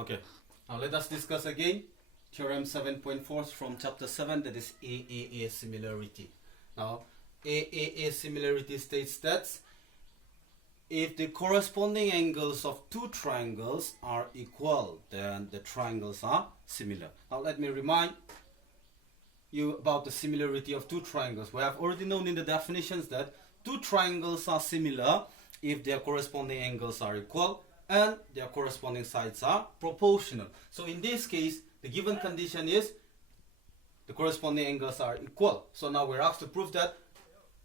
Okay, now let us discuss again Theorem 7.4 from chapter 7, that is AAA Similarity. Now, AAA Similarity states that if the corresponding angles of two triangles are equal, then the triangles are similar. Now, let me remind you about the similarity of two triangles. We have already known in the definitions that two triangles are similar if their corresponding angles are equal and their corresponding sides are proportional. So in this case, the given condition is the corresponding angles are equal. So now we're asked to prove that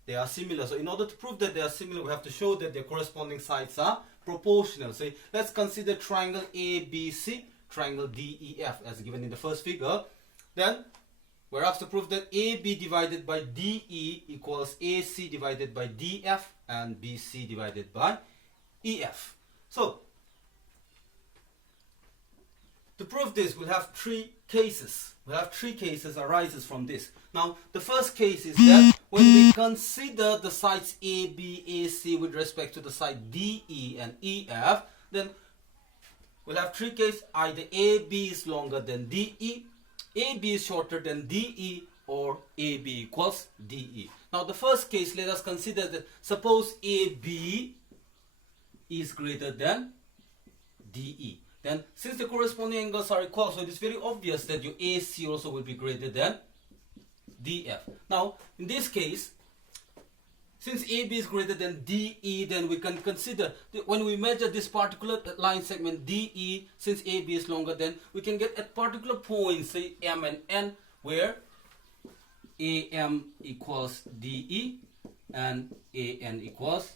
they are similar. So in order to prove that they are similar, we have to show that their corresponding sides are proportional. So let's consider triangle ABC, triangle DEF as given in the first figure. Then we're asked to prove that AB divided by DE equals AC divided by DF and BC divided by EF. So to prove this, we'll have three cases. We'll have three cases arises from this. Now, the first case is that when we consider the sides AB, AC with respect to the side DE and EF, then we'll have three cases. Either AB is longer than DE, AB is shorter than DE, or AB equals DE. Now, the first case, let us consider that suppose AB is greater than DE. Then, since the corresponding angles are equal, so it is very obvious that your AC also will be greater than DF. Now, in this case, since AB is greater than DE, then we can consider that when we measure this particular line segment DE, since AB is longer, then we can get at particular points, say M and N, where AM equals DE and AN equals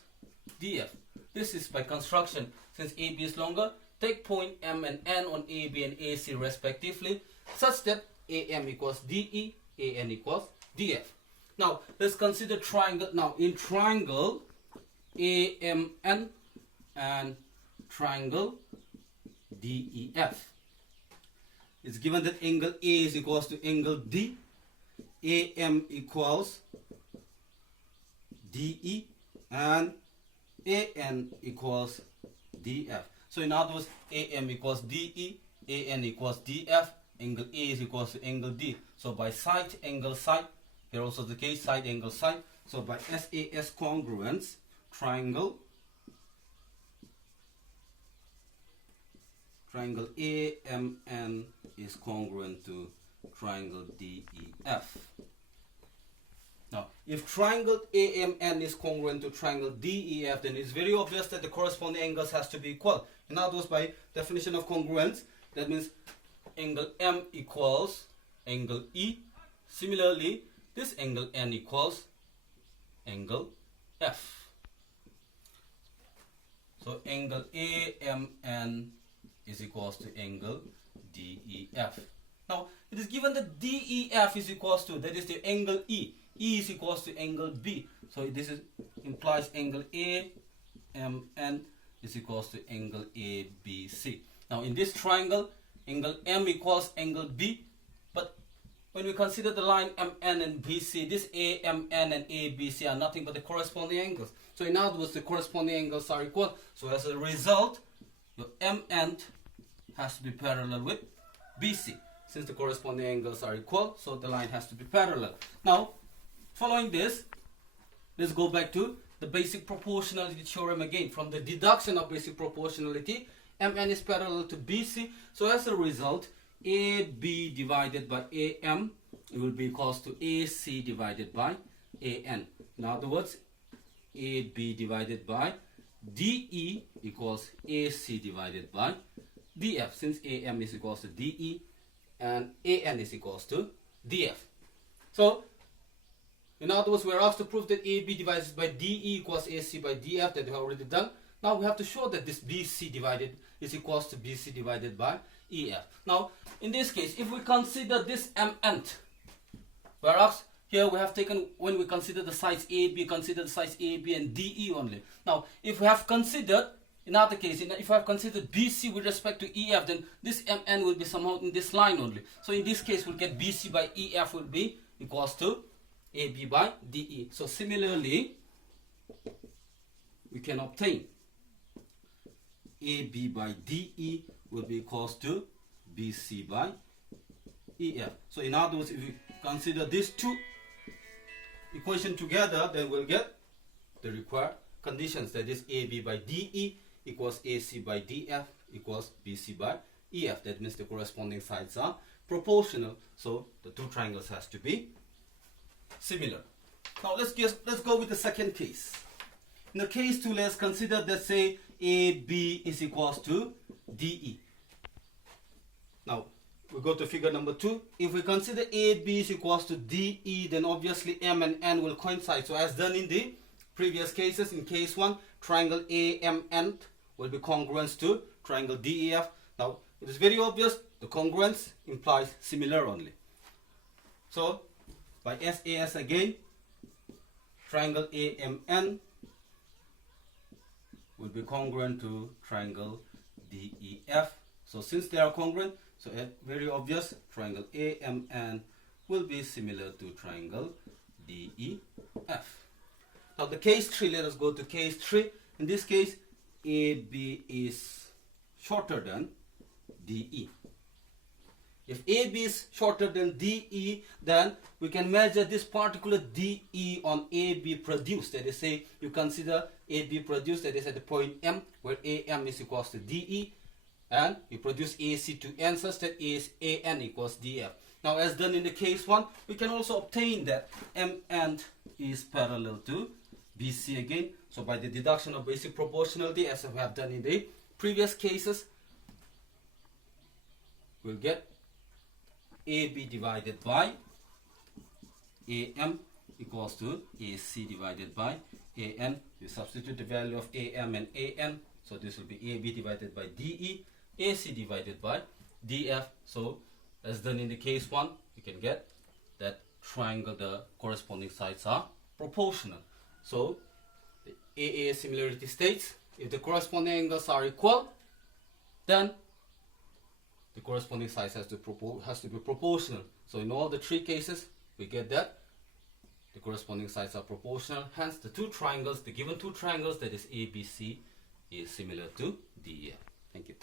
DF. This is by construction. Since AB is longer, take point M and N on AB and AC respectively, such that AM equals DE, AN equals DF. Now, let's consider triangle. Now, in triangle AMN and triangle DEF, it's given that angle A is equals to angle D, AM equals DE, and AN equals DF. So in other words, AM equals DE, AN equals DF, angle A is equals to angle D. So by side, angle side, here also the case, side, angle, side. So by SAS congruence, triangle AMN is congruent to triangle DEF. Now, if triangle AMN is congruent to triangle DEF, then it's very obvious that the corresponding angles has to be equal. In other words, by definition of congruence, that means angle M equals angle E. Similarly, this angle N equals angle F. So angle AMN is equals to angle DEF. Now, it is given that DEF is equals to, that is the angle E. E is equals to angle B. So this implies angle AMN is equals to angle ABC. Now in this triangle, angle M equals angle B. But when we consider the line MN and BC, this AMN and ABC are nothing but the corresponding angles. So in other words, the corresponding angles are equal. So as a result, your MN has to be parallel with BC. Since the corresponding angles are equal, so the line has to be parallel. Now, following this, let's go back to the basic proportionality theorem again. From the deduction of basic proportionality, MN is parallel to BC. So as a result, AB divided by AM, it will be equals to AC divided by AN. In other words, AB divided by DE equals AC divided by DF. Since AM is equals to DE and AN is equals to DF. So, in other words, we are asked to prove that AB divided by DE equals AC by DF, that we have already done. Now we have to show that this BC divided is equals to BC divided by EF. Now, in this case, if we consider this MN, we are asked, here we have taken, when we consider the sides AB, consider the sides AB and DE only. Now, if we have considered, in other case, if I have considered BC with respect to EF, then this MN will be somehow in this line only. So in this case, we'll get BC by EF will be equals to AB by DE. So similarly, we can obtain AB by DE will be equals to BC by EF. So in other words, if we consider these two equations together, then we'll get the required conditions, that is AB by DE equals AC by DF equals BC by EF. That means the corresponding sides are proportional, so the two triangles has to be similar. Now let's go with the second case. In the case 2, let's consider that say AB is equals to DE. Now we go to figure number 2. If we consider AB is equals to DE, then obviously M and N will coincide. So as done in the previous cases, in case 1, triangle AMN will be congruent to triangle DEF. Now it is very obvious, the congruence implies similar only. So by SAS again, triangle AMN will be congruent to triangle DEF. So since they are congruent, so very obvious, triangle AMN will be similar to triangle DEF. Now the case 3, let us go to case 3. In this case, AB is shorter than DE. If AB is shorter than DE, then we can measure this particular DE on AB produced. That is, say you consider AB produced, that is at the point M, where AM is equals to DE, and you produce AC to N such that AN equals DF. Now as done in the case 1, we can also obtain that MN is parallel to BC again. So by the deduction of basic proportionality, as we have done in the previous cases, we'll get AB divided by AM equals to AC divided by AN. We substitute the value of AM and AN, so this will be AB divided by DE, AC divided by DF. So as done in the case 1, we can get that triangle, the corresponding sides are proportional. So the AAA similarity states, if the corresponding angles are equal, then the corresponding sides has to be proportional. So in all the 3 cases, we get that the corresponding sides are proportional. Hence the given two triangles, that is ABC, is similar to DEF. Thank you.